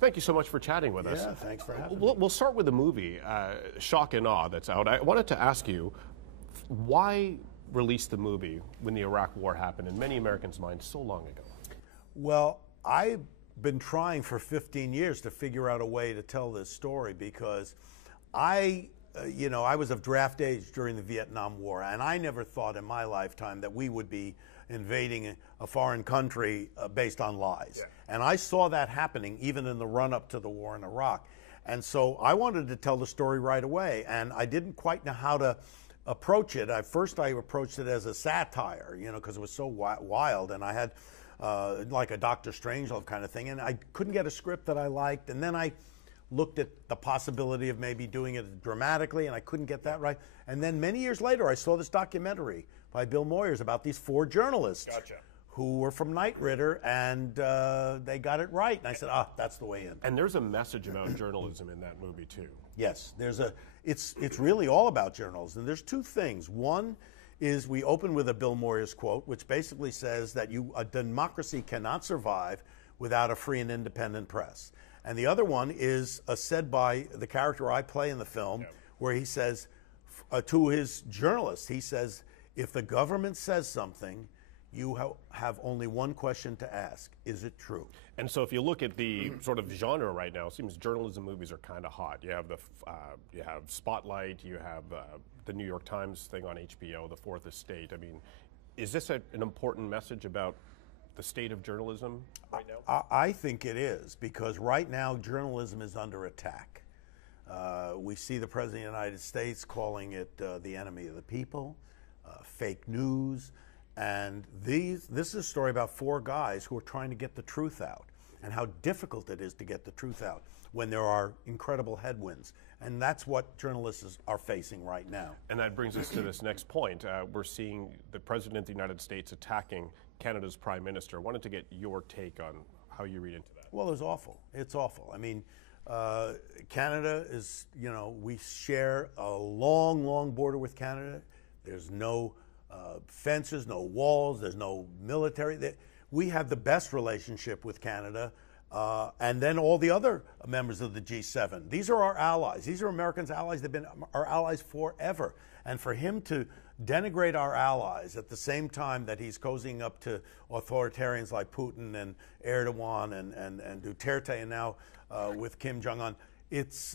Thank you so much for chatting with us. Yeah, thanks for having me. We'll start with the movie, Shock and Awe, that's out. I wanted to ask you, why release the movie when the Iraq War happened in many Americans' minds so long ago? Well, I've been trying for 15 years to figure out a way to tell this story because I was of draft age during the Vietnam War, and I never thought in my lifetime that we would be invading a foreign country based on lies. Yeah. And I saw that happening even in the run-up to the war in Iraq. And so I wanted to tell the story right away, and I didn't quite know how to approach it. First I approached it as a satire, because it was so wild, and I had like a Dr. Strangelove kind of thing, and I couldn't get a script that I liked, and then I looked at the possibility of maybe doing it dramatically, and I couldn't get that right. And then many years later, I saw this documentary by Bill Moyers about these 4 journalists who were from Knight Ridder, and they got it right. And I said, that's the way in. And there's a message about journalism in that movie, too. Yes, it's really all about journalism. And there's 2 things. One is we open with a Bill Moyers quote, which basically says that a democracy cannot survive without a free and independent press. And the other one is said by the character I play in the film, where he says to his journalists, he says, if the government says something, you have only one question to ask: is it true? And so, if you look at the sort of genre right now, it seems journalism movies are kind of hot. You have you have Spotlight, you have the New York Times thing on HBO, The Fourth Estate. I mean, is this an important message about the state of journalism right now? I think it is, because right now journalism is under attack. We see the President of the United States calling it the enemy of the people, fake news, and this is a story about 4 guys who are trying to get the truth out, and how difficult it is to get the truth out when there are incredible headwinds. And that's what journalists are facing right now. And that brings us to this next point. We're seeing the President of the United States attacking Canada's Prime Minister. I wanted to get your take on how you read into that. Well, it's awful. It's awful. I mean, Canada is, we share a long, long border with Canada. There's no fences, no walls, there's no military. We have the best relationship with Canada, and then all the other members of the G7. These are our allies. These are Americans' allies. They've been our allies forever. And for him to denigrate our allies at the same time that he's cozying up to authoritarians like Putin and Erdogan and Duterte, and now with Kim Jong-un, it's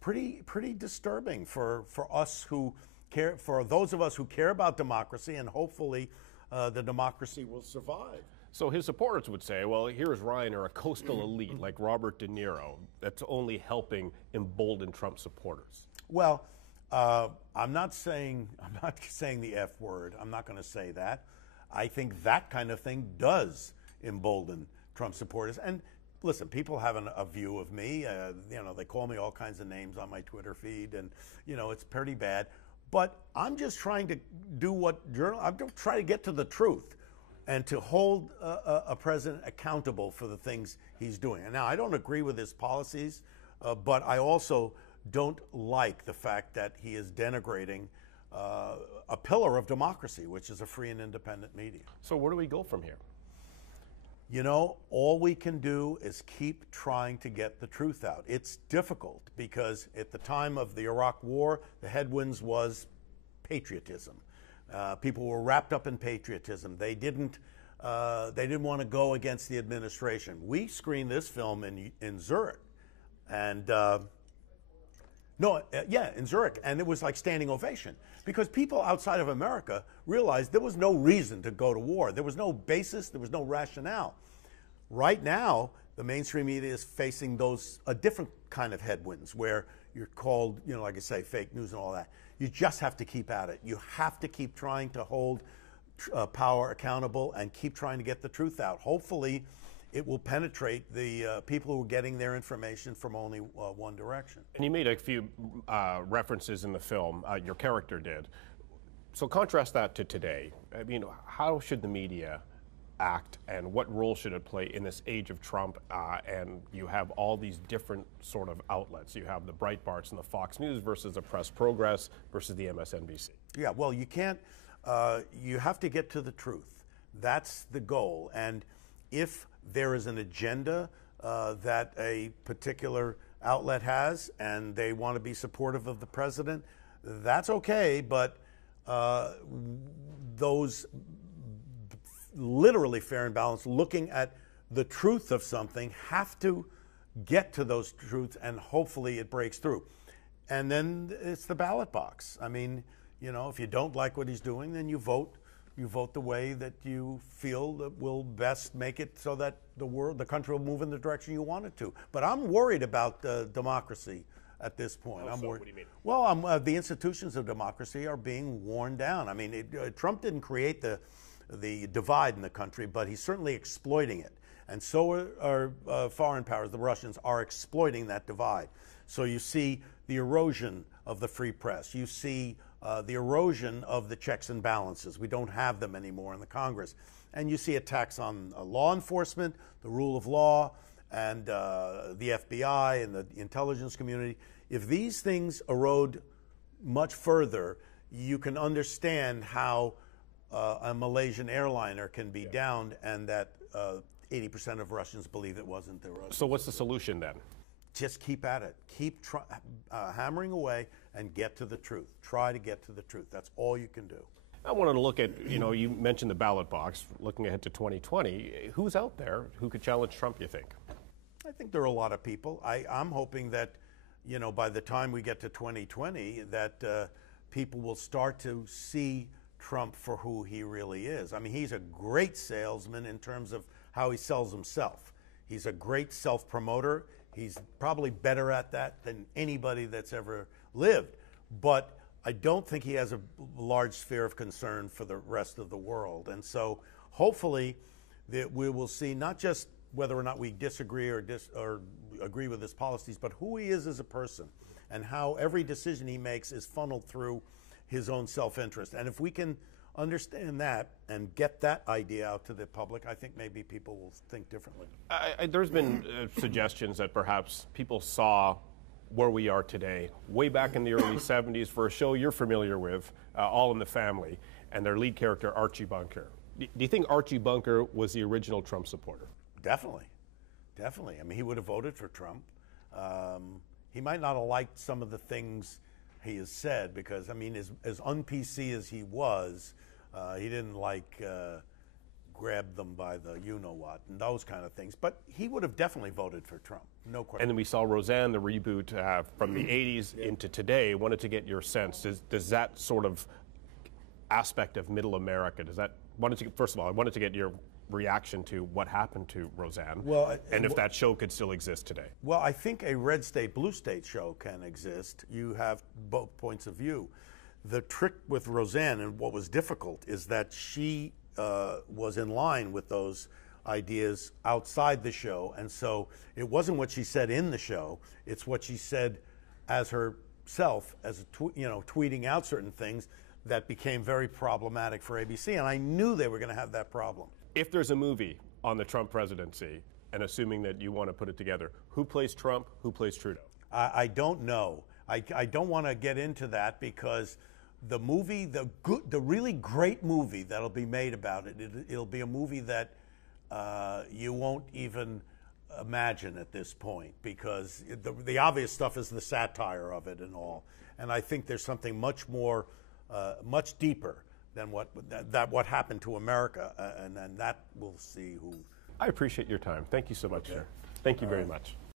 pretty disturbing for us who care, for those of us who care about democracy, and hopefully the democracy will survive. So his supporters would say, well, here's Reiner, a coastal elite like Robert De Niro, that's only helping embolden Trump supporters. Well, I'm not saying the F word. I'm not going to say that. I think that kind of thing does embolden Trump supporters. And listen, people have a view of me. They call me all kinds of names on my Twitter feed, and it's pretty bad. But I'm just trying to do I'm trying to get to the truth, and to hold a president accountable for the things he's doing. And now, I don't agree with his policies, but I also don't like the fact that he is denigrating a pillar of democracy, which is a free and independent media. So where do we go from here? All we can do is keep trying to get the truth out. It's difficult because at the time of the Iraq War, the headwinds was patriotism. People were wrapped up in patriotism. They didn't want to go against the administration. We screened this film in Zurich, and in Zurich, and it was like standing ovation, because people outside of America realized there was no reason to go to war. There was no basis. There was no rationale. Right now, the mainstream media is facing a different kind of headwinds, where you're called, like I say, fake news and all that. You just have to keep at it. You have to keep trying to hold power accountable and keep trying to get the truth out. Hopefully, it will penetrate the people who are getting their information from only one direction. And you made a few references in the film, your character did. So contrast that to today. I mean, how should the media act, and what role should it play in this age of Trump? And you have all these different sort of outlets. You have the Breitbarts and the Fox News versus the Press Progress versus the MSNBC. Yeah, well, you can't, you have to get to the truth. That's the goal. And if there is an agenda that a particular outlet has, and they want to be supportive of the president, that's okay, but those literally fair and balanced, looking at the truth of something, have to get to those truths, and hopefully it breaks through. And then it's the ballot box. I mean, you know, if you don't like what he's doing, then you vote the way that you feel that will best make it so that the country will move in the direction you want it to. But I'm worried about democracy at this point. I'm worried. What do you mean? Well, the institutions of democracy are being worn down. I mean, Trump didn't create the divide in the country, but he's certainly exploiting it. And so are foreign powers. The Russians are exploiting that divide. So you see the erosion of the free press. You see the erosion of the checks and balances. We don't have them anymore in the Congress. And you see attacks on law enforcement, the rule of law, and the FBI and the intelligence community. If these things erode much further, you can understand how a Malaysian airliner can be downed, and that 80% of Russians believe it wasn't the Russians. So what's the solution then? Just keep at it. Keep hammering away and get to the truth. Try to get to the truth. That's all you can do. I wanted to look at, you mentioned the ballot box, looking ahead to 2020. Who's out there who could challenge Trump, you think? I think there are a lot of people. I'm hoping that, by the time we get to 2020, that people will start to see Trump for who he really is. I mean, he's a great salesman in terms of how he sells himself. He's a great self-promoter. He's probably better at that than anybody that's ever lived. But I don't think he has a large sphere of concern for the rest of the world. And so hopefully that we will see not just whether or not we disagree or agree with his policies, but who he is as a person and how every decision he makes is funneled through his own self-interest. And if we can understand that and get that idea out to the public, I think maybe people will think differently. There's been suggestions that perhaps people saw where we are today way back in the early 70s for a show you're familiar with, All in the Family, and their lead character, Archie Bunker. Do you think Archie Bunker was the original Trump supporter? Definitely. I mean, he would have voted for Trump. He might not have liked some of the things he has said because, I mean, as un-PC as he was, he didn't grab them by the you-know-what and those kind of things. But he would have definitely voted for Trump, no question. And then we saw Roseanne, the reboot from the 80s into today. Wanted to get your sense. Does that sort of aspect of middle America, first of all, I wanted to get your reaction to what happened to Roseanne, and if that show could still exist today. Well, I think a red state, blue state show can exist. You have both points of view. The trick with Roseanne, and what was difficult, is that she was in line with those ideas outside the show, and so it wasn't what she said in the show, it's what she said as herself, as tweeting out certain things that became very problematic for ABC, and I knew they were going to have that problem. If there's a movie on the Trump presidency, and assuming that you want to put it together, who plays Trump, who plays Trudeau? I don't know. I don't want to get into that because the movie, the really great movie that'll be made about it, it'll be a movie that you won't even imagine at this point because the obvious stuff is the satire of it and all. And I think there's something much more, much deeper than what happened to America, and then that we'll see who. I appreciate your time. Thank you so much, sir. Thank you very much.